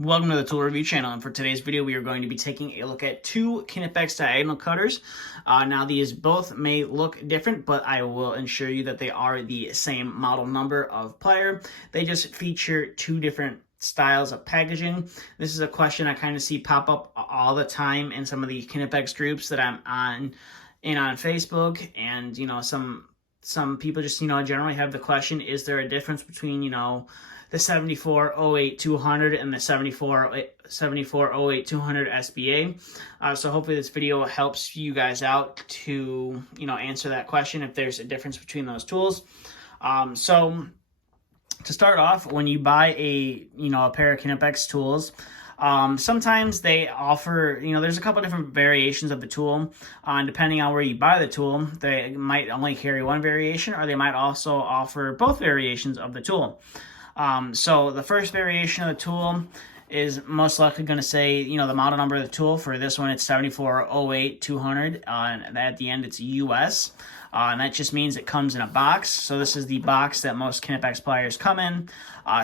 Welcome to the Tool Review channel, and for today's video we are going to be taking a look at two Knipex diagonal cutters. Now these both may look different, but I will ensure you that they are the same model number of plier. They just feature two different styles of packaging. This is a question I kind of see pop up all the time in some of the Knipex groups that I'm on Facebook, and some people just generally have the question, is there a difference between the 7408-200 and the 7408-200 SBA. So hopefully this video helps you guys out to answer that question if there's a difference between those tools. So to start off, when you buy a pair of Knipex tools, sometimes they offer, there's a couple different variations of the tool. Depending on where you buy the tool, they might only carry one variation, or they might also offer both variations of the tool. So the first variation of the tool is most likely going to say, the model number of the tool. For this one, it's 7408-200, and at the end, it's US. And that just means it comes in a box. So this is the box that most Knipex pliers come in.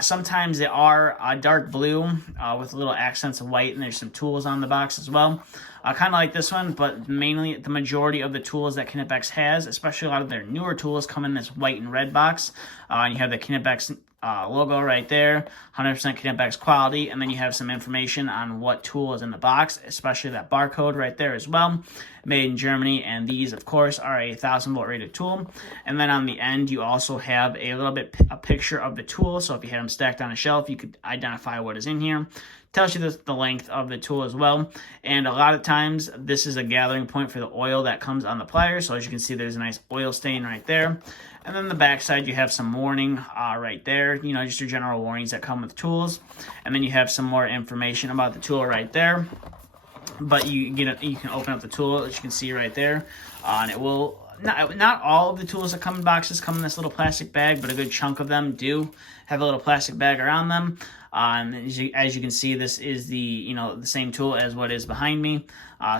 Sometimes they are dark blue with little accents of white, and there's some tools on the box as well. Kind of like this one, but mainly the majority of the tools that Knipex has, especially a lot of their newer tools, come in this white and red box. And you have the Knipex logo right there, 100% Knipex quality, and then you have some information on what tool is in the box, especially that barcode right there as well, made in Germany. And these, of course, are a 1000-volt rated tool. And then on the end, you also have a picture of the tool. So if you had them stacked on a shelf, you could identify what is in here. Tells you the length of the tool as well. And a lot of times, this is a gathering point for the oil that comes on the pliers. So as you can see, there's a nice oil stain right there. And then the back side, you have some warning right there, just your general warnings that come with tools. And then you have some more information about the tool right there. But you can open up the tool, as you can see right there, and it will. Not all of the tools that come in boxes come in this little plastic bag, but a good chunk of them do have a little plastic bag around them. As you can see, this is the same tool as what is behind me.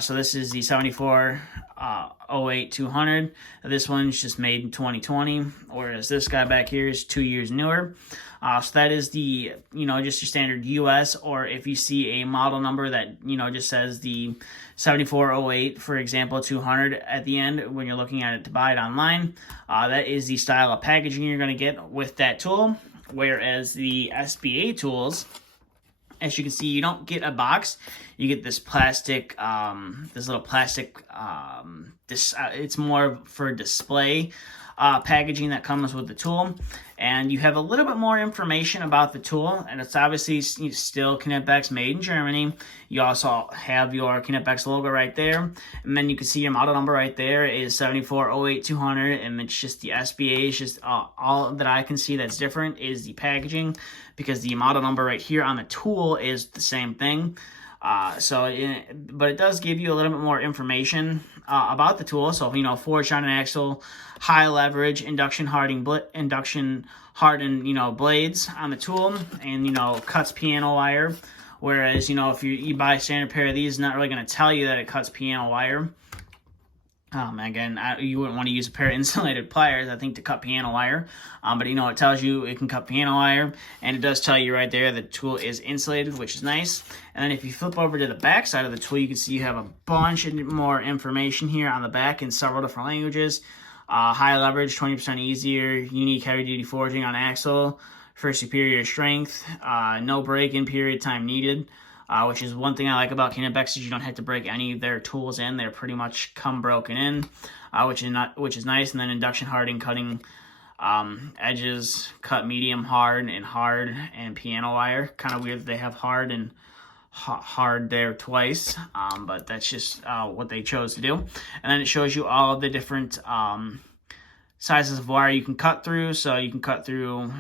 So this is the 7408-200. This one's just made in 2020, whereas this guy back here is 2 years newer. So that is the just your standard US, or if you see a model number that just says the 7408, for example, 200 at the end when you're looking at it to buy it online, that is the style of packaging you're going to get with that tool. Whereas the SBA tools, as you can see, you don't get a box. You get this plastic, this little plastic, it's more for display packaging that comes with the tool. And you have a little bit more information about the tool, and it's obviously still Knipex, made in Germany. You also have your Knipex logo right there, and then you can see your model number right there is 7408-200, and it's just the SBA. It's just all that I can see that's different is the packaging, because the model number right here on the tool is the same thing. But it does give you a little bit more information about the tool. So, forged on an axle, high leverage, induction hardened blades on the tool, and, cuts piano wire. Whereas, if you buy a standard pair of these, it's not really going to tell you that it cuts piano wire. Again, you wouldn't want to use a pair of insulated pliers, I think, to cut piano wire. But it tells you it can cut piano wire, and it does tell you right there the tool is insulated, which is nice. And then if you flip over to the back side of the tool, you can see you have a bunch of more information here on the back in several different languages. High leverage, 20% easier, unique heavy-duty forging on axle for superior strength, no break-in period time needed. Which is one thing I like about Knipex, is you don't have to break any of their tools in. They're pretty much come broken in, which is nice. And then induction hardened cutting edges, cut medium hard, and piano wire. Kind of weird that they have hard and hard there twice, but that's just what they chose to do. And then it shows you all of the different sizes of wire you can cut through. So you can cut through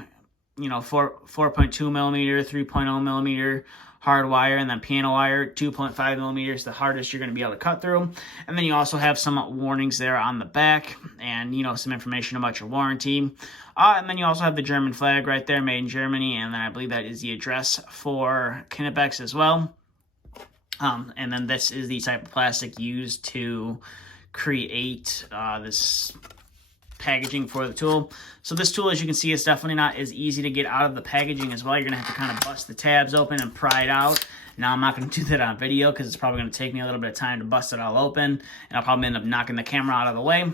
4.2 millimeter, 3.0 millimeter hard wire, and then piano wire, 2.5 millimeters, the hardest you're going to be able to cut through. And then you also have some warnings there on the back, and some information about your warranty. And then you also have the German flag right there, made in Germany, and then I believe that is the address for Knipex as well. And then this is the type of plastic used to create this packaging for the tool. So this tool, as you can see, is definitely not as easy to get out of the packaging as well. You're gonna have to kind of bust the tabs open and pry it out. Now, I'm not gonna do that on video because it's probably gonna take me a little bit of time to bust it all open, and I'll probably end up knocking the camera out of the way.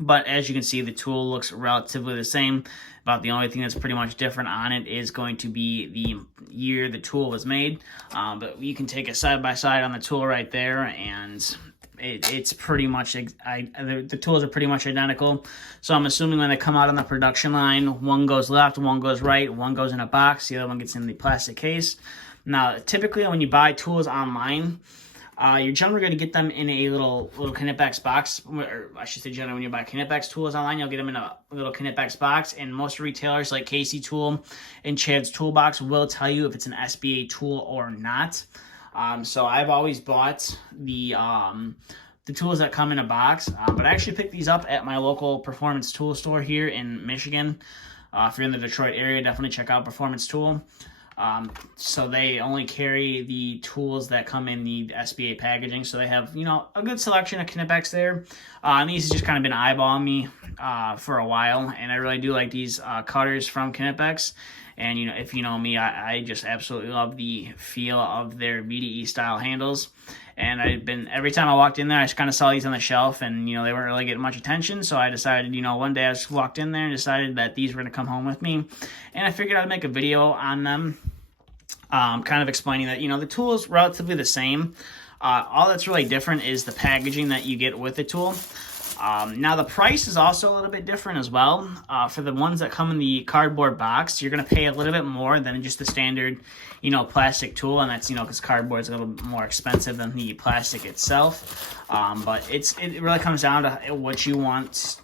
But as you can see, the tool looks relatively the same. About the only thing that's pretty much different on it is going to be the year the tool was made. But you can take it side by side on the tool right there, and it's pretty much, the tools are pretty much identical. So I'm assuming when they come out on the production line, one goes left, one goes right, one goes in a box, the other one gets in the plastic case. Now, typically when you buy tools online, you're generally going to get them in a little Knipex box, or I should say generally when you buy Knipex tools online, you'll get them in a little Knipex box, and most retailers like Casey Tool and Chad's Toolbox will tell you if it's an SBA tool or not. So I've always bought the tools that come in a box, but I actually picked these up at my local Performance Tool store here in Michigan. If you're in the Detroit area, definitely check out Performance Tool. So they only carry the tools that come in the SBA packaging. So they have, you know, a good selection of Knipex there. And these have just kind of been eyeballing me for a while. And I really do like these cutters from Knipex. And, you know, if you know me, I just absolutely love the feel of their VDE style handles. And every time I walked in there, I just kind of saw these on the shelf, and, you know, they weren't really getting much attention. So I decided, you know, one day I just walked in there and decided that these were going to come home with me. And I figured I'd make a video on them, kind of explaining that, you know, the tool is relatively the same. All that's really different is the packaging that you get with the tool. Now, the price is also a little bit different as well. For the ones that come in the cardboard box, you're going to pay a little bit more than just the standard, you know, plastic tool. And that's, you know, because cardboard is a little bit more expensive than the plastic itself. But it really comes down to what you want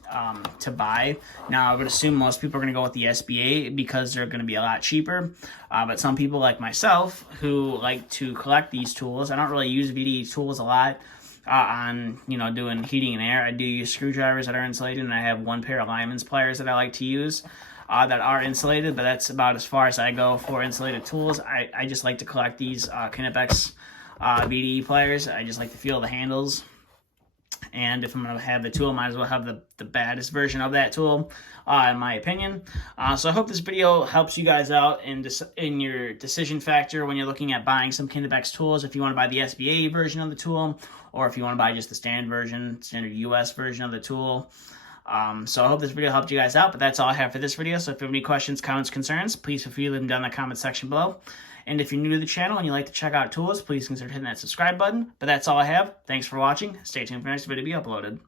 to buy. Now, I would assume most people are going to go with the SBA because they're going to be a lot cheaper. But some people like myself who like to collect these tools, I don't really use VDE tools a lot. On, you know, doing heating and air. I do use screwdrivers that are insulated, and I have one pair of Lyman's pliers that I like to use that are insulated, but that's about as far as I go for insulated tools. I just like to collect these Knipex VDE pliers. I just like to feel the handles, and if I'm going to have the tool, I might as well have the baddest version of that tool, in my opinion. So I hope this video helps you guys out in your decision factor when you're looking at buying some Knipex tools, if you want to buy the SBA version of the tool, or if you want to buy just the standard US version of the tool. So I hope this video helped you guys out, but that's all I have for this video. So if you have any questions, comments, concerns, please feel free to leave them down in the comment section below. And if you're new to the channel and you like to check out tools, please consider hitting that subscribe button. But that's all I have. Thanks for watching. Stay tuned for the next video to be uploaded.